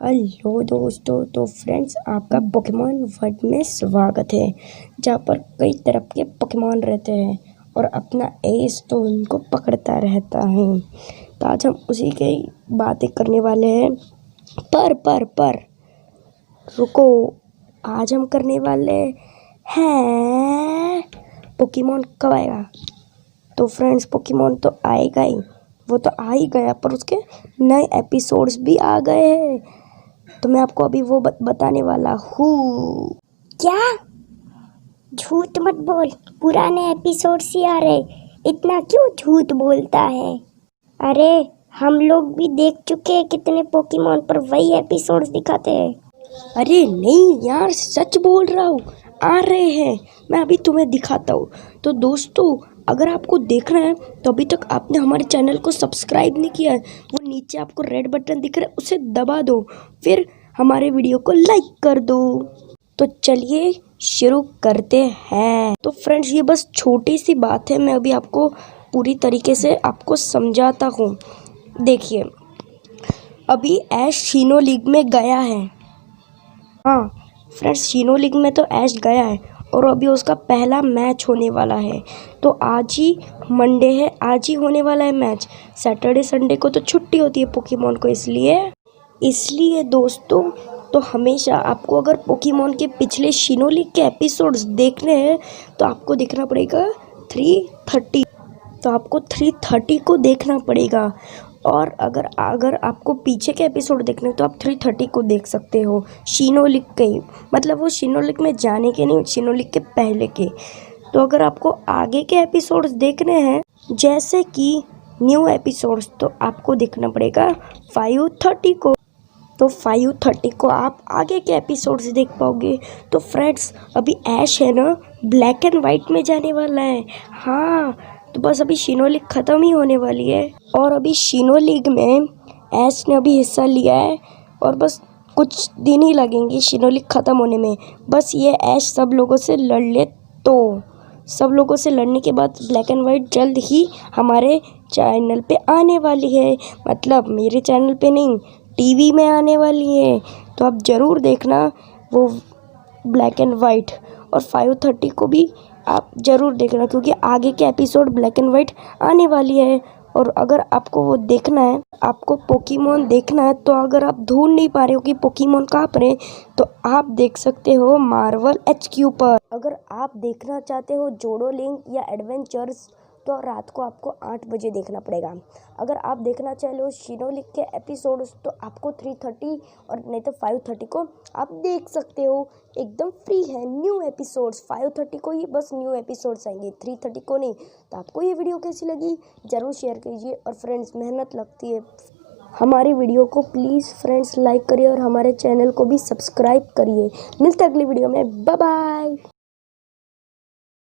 Hello दोस्तों, तो friends आपका पोकेमॉन वर्ल्ड में स्वागत है। जहाँ पर कई तरह के पोकेमॉन रहते हैं और अपना एज तो उनको पकड़ता रहता है। तो आज हम उसी की बातें करने वाले हैं। पर रुको, आज हम करने वाले हैं पोकेमॉन कब आएगा। तो फ्रेंड्स पोकेमॉन तो आएगा ही, वो तो आ ही गया, पर उसके नए एपिसोड्स भी आ गए हैं। तो मैं आपको अभी वो बताने वाला हूँ। क्या? झूठ मत बोल, पुराने एपिसोड्स ही आ रहे। इतना क्यों झूठ बोलता है? अरे हम लोग भी देख चुके हैं कितने पोकेमॉन, पर वही एपिसोड्स दिखाते हैं। अरे नहीं यार, सच बोल रहा हूँ, आ रहे हैं। मैं अभी तुम्हें दिखाता हूँ। तो दोस्तों, अगर आपको देखना है तो अभी तक आपने हमारे चैनल को सब्सक्राइब नहीं किया है, वो नीचे आपको रेड बटन दिख रहा है, उसे दबा दो, फिर हमारे वीडियो को लाइक कर दो। तो चलिए शुरू करते हैं। तो फ्रेंड्स, ये बस छोटी सी बात है, मैं अभी आपको पूरी तरीके से आपको समझाता हूँ। देखिए, अभी ऐश शीनो लीग में गया है। हाँ फ्रेंड्स, शीनो लीग में तो ऐश गया है और अभी उसका पहला मैच होने वाला है। तो आज ही मंडे है, आज ही होने वाला है मैच। सैटरडे संडे को तो छुट्टी होती है पोकेमॉन को, इसलिए दोस्तों, तो हमेशा आपको अगर पोकेमॉन के पिछले शीनो लीग के एपिसोड्स देखने हैं तो आपको देखना पड़ेगा 330। तो आपको 330 को देखना पड़ेगा। और अगर आपको पीछे के एपिसोड देखने तो आप 330 को देख सकते हो, शीनो लीग के ही, मतलब वो शीनो लीग में जाने के नहीं, शीनो लीग के पहले के। तो अगर आपको आगे के एपिसोड्स देखने हैं, जैसे कि न्यू एपिसोड्स, तो आपको देखना पड़ेगा 530 को। तो 530 को आप आगे के एपिसोड्स देख पाओगे। तो फ्रेंड्स, अभी ऐश है ना, ब्लैक एंड वाइट में जाने वाला है। हाँ, तो बस अभी शीनो लीग ख़त्म ही होने वाली है और अभी शीनो लीग में ऐश ने अभी हिस्सा लिया है और बस कुछ दिन ही लगेंगे शीनो लीग ख़त्म होने में। बस ये ऐश सब लोगों से लड़ ले, तो सब लोगों से लड़ने के बाद ब्लैक एंड वाइट जल्द ही हमारे चैनल पे आने वाली है। मतलब मेरे चैनल पे नहीं, टीवी में आने वाली है। तो आप ज़रूर देखना वो ब्लैक एंड वाइट, और 530 को भी आप ज़रूर देखना, क्योंकि आगे के एपिसोड ब्लैक एंड वाइट आने वाली है। और अगर आपको वो देखना है, आपको पोकेमॉन देखना है, तो अगर आप ढूंढ नहीं पा रहे हो कि पोकेमॉन कहाँ पर है, तो आप देख सकते हो मार्वल HQ पर। अगर आप देखना चाहते हो जोड़ो लिंक या एडवेंचर्स, तो रात को आपको 8 बजे देखना पड़ेगा। अगर आप देखना चाह लो शीनो लीग के एपिसोड्स, तो आपको 330 और नहीं तो 530 को आप देख सकते हो। एकदम फ्री है, न्यू एपिसोड्स 530 को ही बस न्यू एपिसोड्स आएंगे, 330 को नहीं। तो आपको ये वीडियो कैसी लगी ज़रूर शेयर कीजिए। और फ्रेंड्स, मेहनत लगती है, हमारी वीडियो को प्लीज़ फ्रेंड्स लाइक करिए और हमारे चैनल को भी सब्सक्राइब करिए। मिलते हैं अगली वीडियो में, बाय बाय।